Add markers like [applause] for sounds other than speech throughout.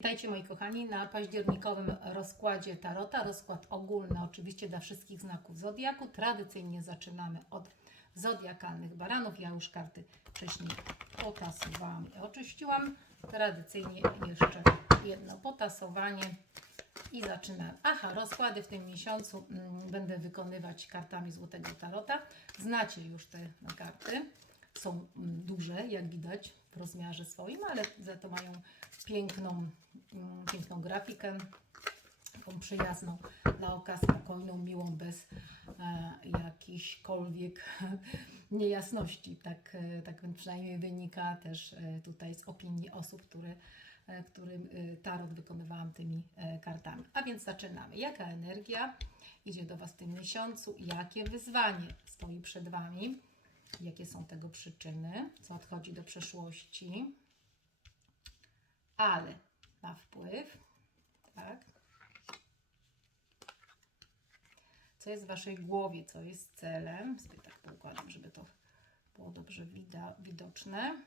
Witajcie moi kochani na październikowym rozkładzie Tarota. Rozkład ogólny oczywiście dla wszystkich znaków Zodiaku. Tradycyjnie zaczynamy od zodiakalnych baranów. Ja już karty wcześniej potasowałam i oczyściłam. Tradycyjnie jeszcze jedno potasowanie i zaczynamy. Aha, rozkłady w tym miesiącu mm, będę wykonywać kartami Złotego Tarota. Znacie już te karty. Są mm, duże, jak widać, rozmiarze swoim, ale za to mają piękną, mm, piękną grafikę, taką przyjazną dla oka, spokojną, miłą, bez e, jakichkolwiek [laughs] niejasności. Tak, e, tak przynajmniej wynika też e, tutaj z opinii osób, które, e, którym tarot wykonywałam tymi kartami. A więc zaczynamy. Jaka energia idzie do Was w tym miesiącu? Jakie wyzwanie stoi przed Wami? Jakie są tego przyczyny? Co odchodzi do przeszłości? ale ma wpływ, tak? Co jest w Waszej głowie, co jest celem? Sobie tak poukładam, żeby to było dobrze widoczne.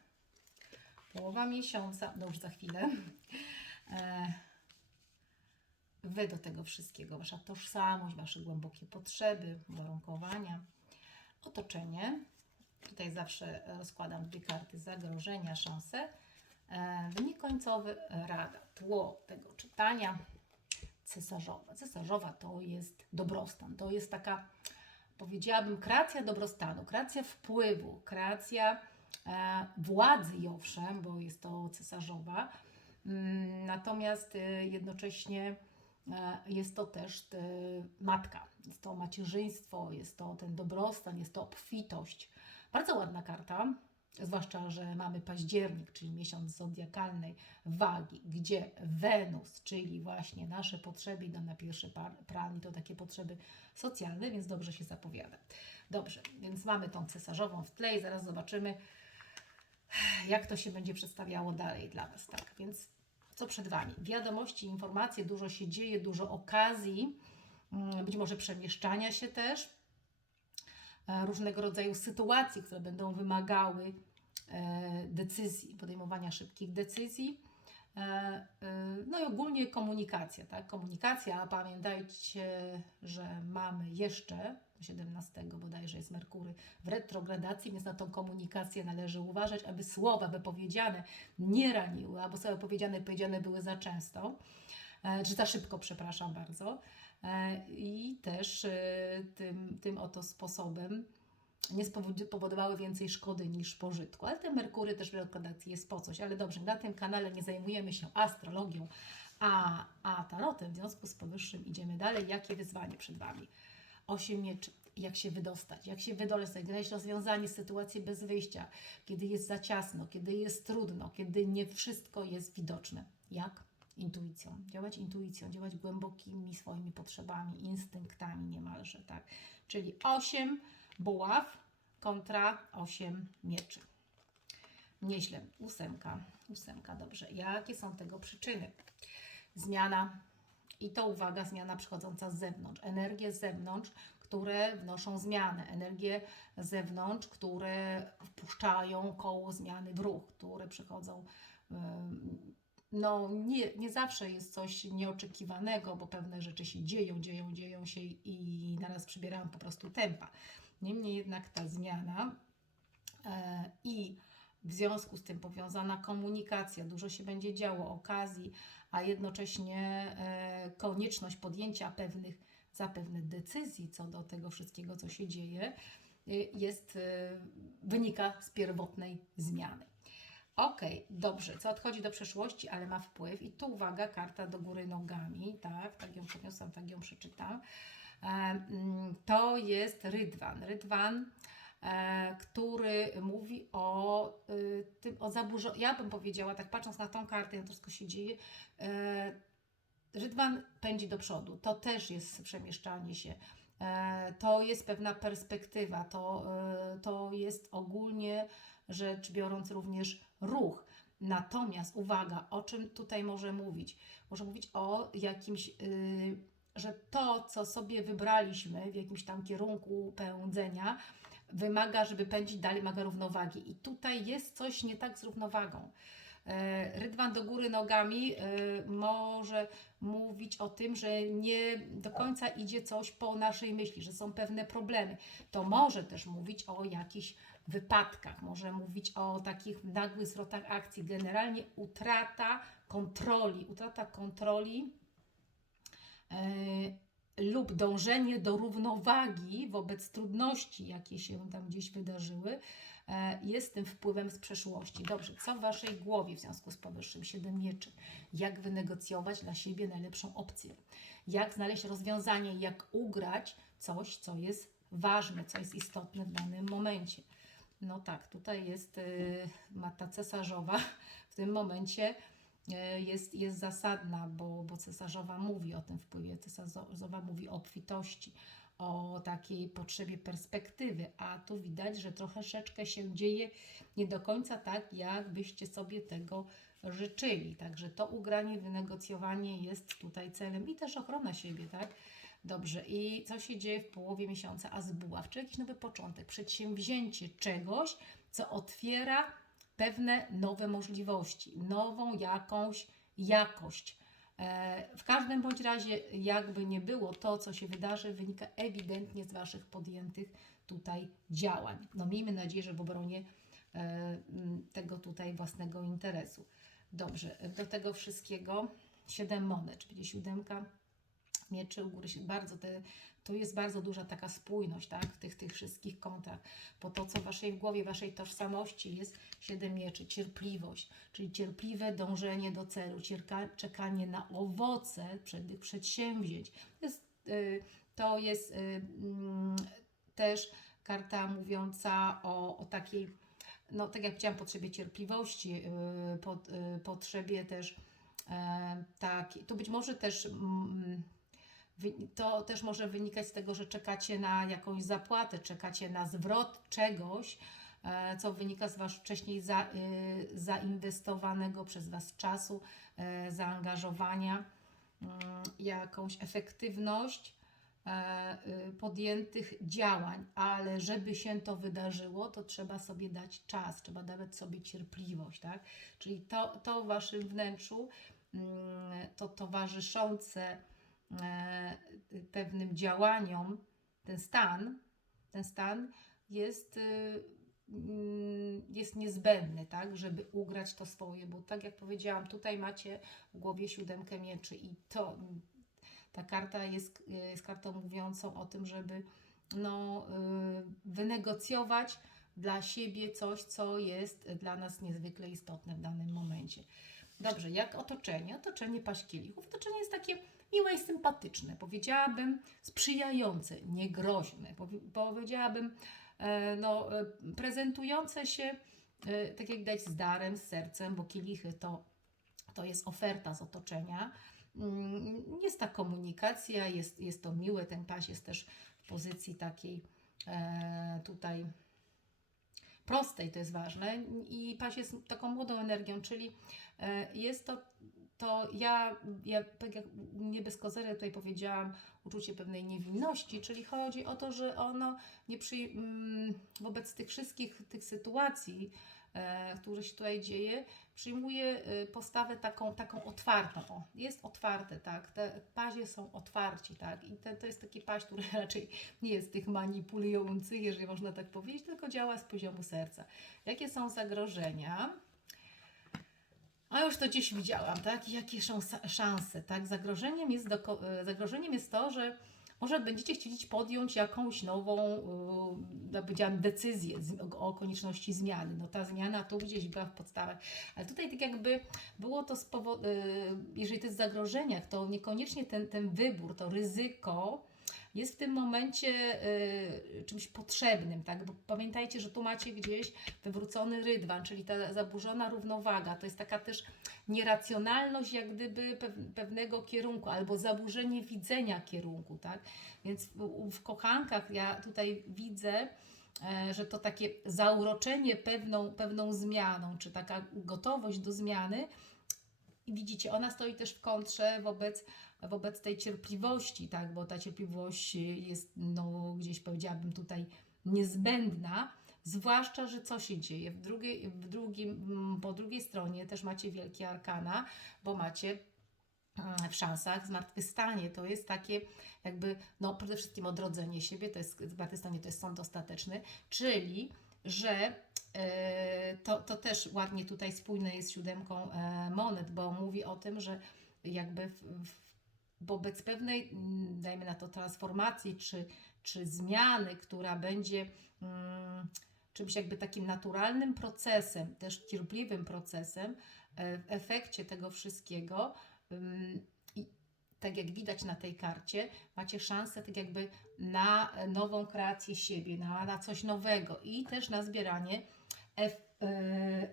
Połowa miesiąca, no już za chwilę. E, wy do tego wszystkiego, Wasza tożsamość, Wasze głębokie potrzeby, warunkowania, otoczenie. Tutaj zawsze rozkładam dwie karty zagrożenia, szanse. E, Wynik końcowy, e, rada, tło tego czytania, cesarzowa. Cesarzowa to jest dobrostan, to jest taka, powiedziałabym, kreacja dobrostanu, kreacja wpływu, kreacja e, władzy i owszem, bo jest to cesarzowa, Mm, natomiast e, jednocześnie e, jest to też e, matka, jest to macierzyństwo, jest to ten dobrostan, jest to obfitość. Bardzo ładna karta, zwłaszcza, że mamy październik, czyli miesiąc zodiakalnej wagi, gdzie Wenus, czyli właśnie nasze potrzeby idą na pierwszy plan i to takie potrzeby socjalne, więc dobrze się zapowiada. Dobrze, więc mamy tą cesarzową w tle i zaraz zobaczymy, jak to się będzie przedstawiało dalej dla Was. Tak, więc co przed Wami? Wiadomości, informacje, dużo się dzieje, dużo okazji, mm, być może przemieszczania się też, różnego rodzaju sytuacji, które będą wymagały e, decyzji, podejmowania szybkich decyzji. E, e, No i ogólnie komunikacja, tak? Komunikacja, pamiętajcie, że mamy jeszcze do 17 bodajże jest Merkury w retrogradacji, więc na tą komunikację należy uważać, aby słowa wypowiedziane nie raniły, albo słowa powiedziane, powiedziane były za często, e, czy za szybko, przepraszam bardzo. E, I też e, tym, tym oto sposobem nie spowodowały więcej szkody niż pożytku. Ale te Merkury też w retrogradacji jest po coś. Ale dobrze, na tym kanale nie zajmujemy się astrologią, a, a tarotem. W związku z powyższym idziemy dalej. Jakie wyzwanie przed Wami? Osiem mieczy. Jak się wydostać? Jak się wydostać? Znaleźć rozwiązanie sytuacji bez wyjścia, kiedy jest za ciasno, kiedy jest trudno, kiedy nie wszystko jest widoczne. Jak? Intuicją. Działać intuicją, działać głębokimi swoimi potrzebami, instynktami niemalże, tak? Czyli osiem buław kontra 8 mieczy. Nieźle. Ósemka. Ósemka, dobrze. Jakie są tego przyczyny? Zmiana. I to uwaga, zmiana przychodząca z zewnątrz. Energie z zewnątrz, które wnoszą zmianę. Energie z zewnątrz, które wpuszczają koło zmiany w ruch, które przychodzą. No, nie, nie zawsze jest coś nieoczekiwanego, bo pewne rzeczy się dzieją, dzieją, dzieją się i naraz przybierają po prostu tempa. Niemniej jednak ta zmiana e, i w związku z tym powiązana komunikacja, dużo się będzie działo, okazji, a jednocześnie e, konieczność podjęcia pewnych zapewne decyzji co do tego wszystkiego, co się dzieje, e, jest, e, wynika z pierwotnej zmiany. Ok, dobrze, co odchodzi do przeszłości, ale ma wpływ. I tu uwaga, karta do góry nogami, tak, tak ją przeniosłam, tak ją przeczytam. Mm, To jest Rydwan. Rydwan, e, który mówi o y, tym, o zaburzeniu, ja bym powiedziała, tak patrząc na tą kartę, jak to wszystko się dzieje, e, Rydwan pędzi do przodu. To też jest przemieszczanie się. E, To jest pewna perspektywa. To, to jest ogólnie rzecz biorąc również ruch. Natomiast uwaga, o czym tutaj może mówić? Może mówić o jakimś, y, że to, co sobie wybraliśmy w jakimś tam kierunku pędzenia, wymaga, żeby pędzić dalej, wymaga równowagi. I tutaj jest coś nie tak z równowagą. E, Rydwan do góry nogami e, może mówić o tym, że nie do końca idzie coś po naszej myśli, że są pewne problemy. To może też mówić o jakichś wypadkach, może mówić o takich nagłych zwrotach akcji. Generalnie utrata kontroli, utrata kontroli e, lub dążenie do równowagi wobec trudności, jakie się tam gdzieś wydarzyły, e, jest tym wpływem z przeszłości. Dobrze, co w Waszej głowie w związku z powyższym? Siedem mieczy. Jak wynegocjować dla siebie najlepszą opcję? Jak znaleźć rozwiązanie? Jak ugrać coś, co jest ważne, co jest istotne w danym momencie? No tak, tutaj jest y, mata cesarzowa. [laughs] W tym momencie y, jest, jest zasadna, bo, bo cesarzowa mówi o tym wpływie. Cesarzowa mówi o obfitości, o takiej potrzebie perspektywy, a tu widać, że troszeczkę się dzieje nie do końca tak, jak byście sobie tego życzyli. Także to ugranie, wynegocjowanie jest tutaj celem i też ochrona siebie, tak? Dobrze, i co się dzieje w połowie miesiąca? A z buław, czy jakiś nowy początek, przedsięwzięcie czegoś, co otwiera pewne nowe możliwości, nową jakąś jakość. E, W każdym bądź razie, jakby nie było, to, co się wydarzy, wynika ewidentnie z Waszych podjętych tutaj działań. No miejmy nadzieję, że w obronie e, tego tutaj własnego interesu. Dobrze, do tego wszystkiego siedem monet, czyli siódemka mieczy u góry bardzo te, to jest bardzo duża taka spójność, tak, w tych, tych wszystkich kątach, bo to, co w Waszej głowie, Waszej tożsamości jest siedem mieczy, cierpliwość, czyli cierpliwe dążenie do celu, cierka, czekanie na owoce pewnych przedsięwzięć. To jest, y, to jest y, mm, też karta mówiąca o, o takiej, no tak jak powiedziałam, potrzebie cierpliwości, y, pot, y, potrzebie też e, tak, to być może też mm, to też może wynikać z tego, że czekacie na jakąś zapłatę, czekacie na zwrot czegoś, e, co wynika z Was wcześniej za, y, zainwestowanego przez Was czasu, e, zaangażowania, mm, jakąś efektywność e, y, podjętych działań, ale żeby się to wydarzyło, to trzeba sobie dać czas, trzeba dawać sobie cierpliwość, tak? Czyli to, to w Waszym wnętrzu, mm, to towarzyszące e, pewnym działaniom, ten stan, ten stan jest, y, mm, jest niezbędny, tak, żeby ugrać to swoje, bo tak jak powiedziałam, tutaj macie w głowie siódemkę mieczy i to, ta karta jest, jest kartą mówiącą o tym, żeby no, y, wynegocjować dla siebie coś, co jest dla nas niezwykle istotne w danym momencie. Dobrze, jak otoczenie? Otoczenie paść kielichów. Otoczenie jest takie miłe i sympatyczne. Powiedziałabym sprzyjające, niegroźne. Powie- Powiedziałabym e, no, e, prezentujące się, e, tak jak dać z darem, z sercem, bo kielichy to, to jest oferta z otoczenia. Mm, Jest ta komunikacja, jest, jest to miłe. Ten paś jest też w pozycji takiej tutaj prostej, to jest ważne. I paś jest taką młodą energią, czyli jest to, to ja, ja tak jak nie bez kozery tutaj powiedziałam, uczucie pewnej niewinności, czyli chodzi o to, że ono nie przy, mm, wobec tych wszystkich tych sytuacji, e, które się tutaj dzieje, przyjmuje e, postawę taką, taką otwartą. O, jest otwarte, tak. Te pazie są otwarci, tak. I te, to jest taki paź, który [laughs] raczej nie jest tych manipulujący, jeżeli można tak powiedzieć, tylko działa z poziomu serca. Jakie są zagrożenia? A już to gdzieś widziałam, tak? Jakie są sa- szanse, tak? Zagrożeniem jest, doko- e, zagrożeniem jest to, że może będziecie chcieli podjąć jakąś nową, ja powiedziałam, decyzję o, konieczności zmiany. No ta zmiana tu gdzieś była w podstawach, ale tutaj tak jakby było to powodu, jeżeli to jest w zagrożeniach, to niekoniecznie ten, ten wybór, to ryzyko jest w tym momencie y, czymś potrzebnym, tak? Bo pamiętajcie, że tu macie gdzieś wywrócony rydwan, czyli ta zaburzona równowaga. To jest taka też nieracjonalność jak gdyby pew- pewnego kierunku albo zaburzenie widzenia kierunku, tak? Więc w, w kochankach ja tutaj widzę, e, że to takie zauroczenie pewną, pewną zmianą, czy taka gotowość do zmiany. I widzicie, ona stoi też w kontrze wobec, wobec tej cierpliwości, tak? bo ta cierpliwość jest, no, gdzieś powiedziałabym tutaj niezbędna Zwłaszcza, że co się dzieje? W drugiej, w drugim, mm, po drugiej stronie też macie wielkie arkana, bo macie mm, w szansach zmartwychwstanie. To jest takie jakby, no przede wszystkim odrodzenie siebie, to jest zmartwychwstanie, to jest sąd ostateczny, czyli, że e, to, to też ładnie tutaj spójne jest z siódemką e, monet, bo mówi o tym, że jakby w, w, wobec pewnej, mm, dajmy na to, transformacji czy, czy zmiany, która będzie mm, czymś jakby takim naturalnym procesem, też cierpliwym procesem, e, w efekcie tego wszystkiego, i tak jak widać na tej karcie, macie szansę tak jakby na nową kreację siebie, na, na coś nowego i też na zbieranie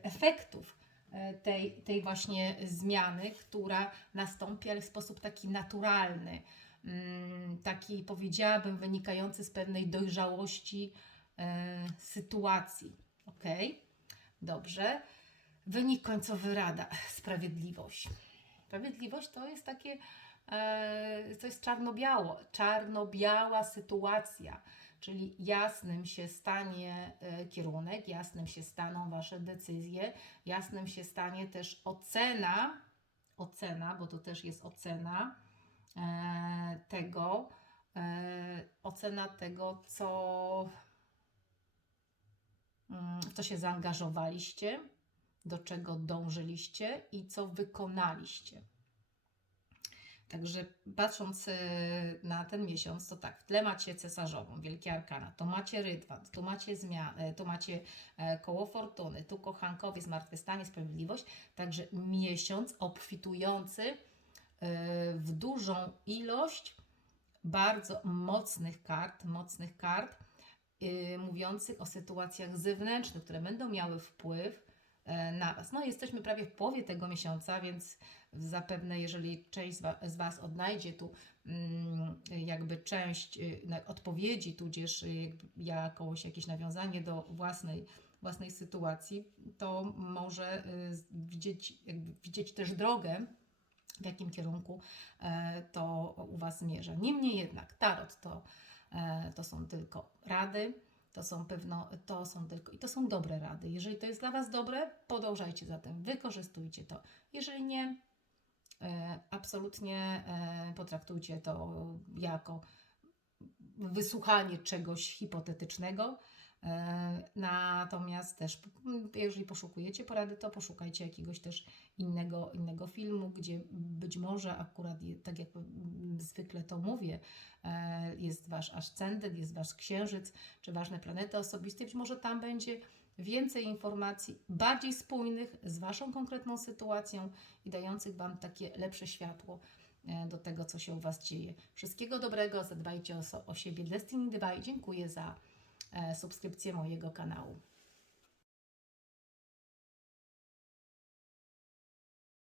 efektów e, tej, tej właśnie zmiany, która nastąpi, ale w sposób taki naturalny, mm, taki powiedziałabym wynikający z pewnej dojrzałości e, sytuacji. Ok? Dobrze. Wynik końcowy rada. Sprawiedliwość. Sprawiedliwość to jest takie, e, to jest czarno-biało, czarno-biała sytuacja, czyli jasnym się stanie e, kierunek, jasnym się staną Wasze decyzje, jasnym się stanie też ocena, ocena, bo to też jest ocena e, tego, e, ocena tego, co, mm, w co się zaangażowaliście, do czego dążyliście i co wykonaliście. Także patrząc y, na ten miesiąc, to tak, w tle macie cesarzową, wielkie arkana, to macie rydwan, tu macie zmianę, tu macie e, koło fortuny, tu kochankowie, zmartwychwstanie, sprawiedliwość. Także miesiąc obfitujący y, w dużą ilość bardzo mocnych kart, mocnych kart, y, mówiących o sytuacjach zewnętrznych, które będą miały wpływ na Was. No, jesteśmy prawie w połowie tego miesiąca, więc zapewne, jeżeli część z, wa- z Was odnajdzie tu mm, jakby część y, odpowiedzi, tudzież y, jakąś, jakieś nawiązanie do własnej, własnej sytuacji, to może y, widzieć, widzieć też drogę, w jakim kierunku e, to u Was zmierza. Niemniej jednak, tarot to, e, to są tylko rady, to są pewno, to są tylko, i to są dobre rady. Jeżeli to jest dla Was dobre, podążajcie za tym, wykorzystujcie to. Jeżeli nie, e, absolutnie e, potraktujcie to jako wysłuchanie czegoś hipotetycznego. E, Natomiast też, jeżeli poszukujecie porady, to poszukajcie jakiegoś też innego, innego filmu, gdzie być może akurat, tak jak zwykle to mówię, e, jest Wasz ascendent, jest Wasz księżyc, czy ważne planety osobiste, być może tam będzie więcej informacji, bardziej spójnych z Waszą konkretną sytuacją i dających Wam takie lepsze światło e, do tego, co się u Was dzieje. Wszystkiego dobrego, zadbajcie o, o siebie. Destiny Dbaj, dziękuję za subskrypcję mojego kanału.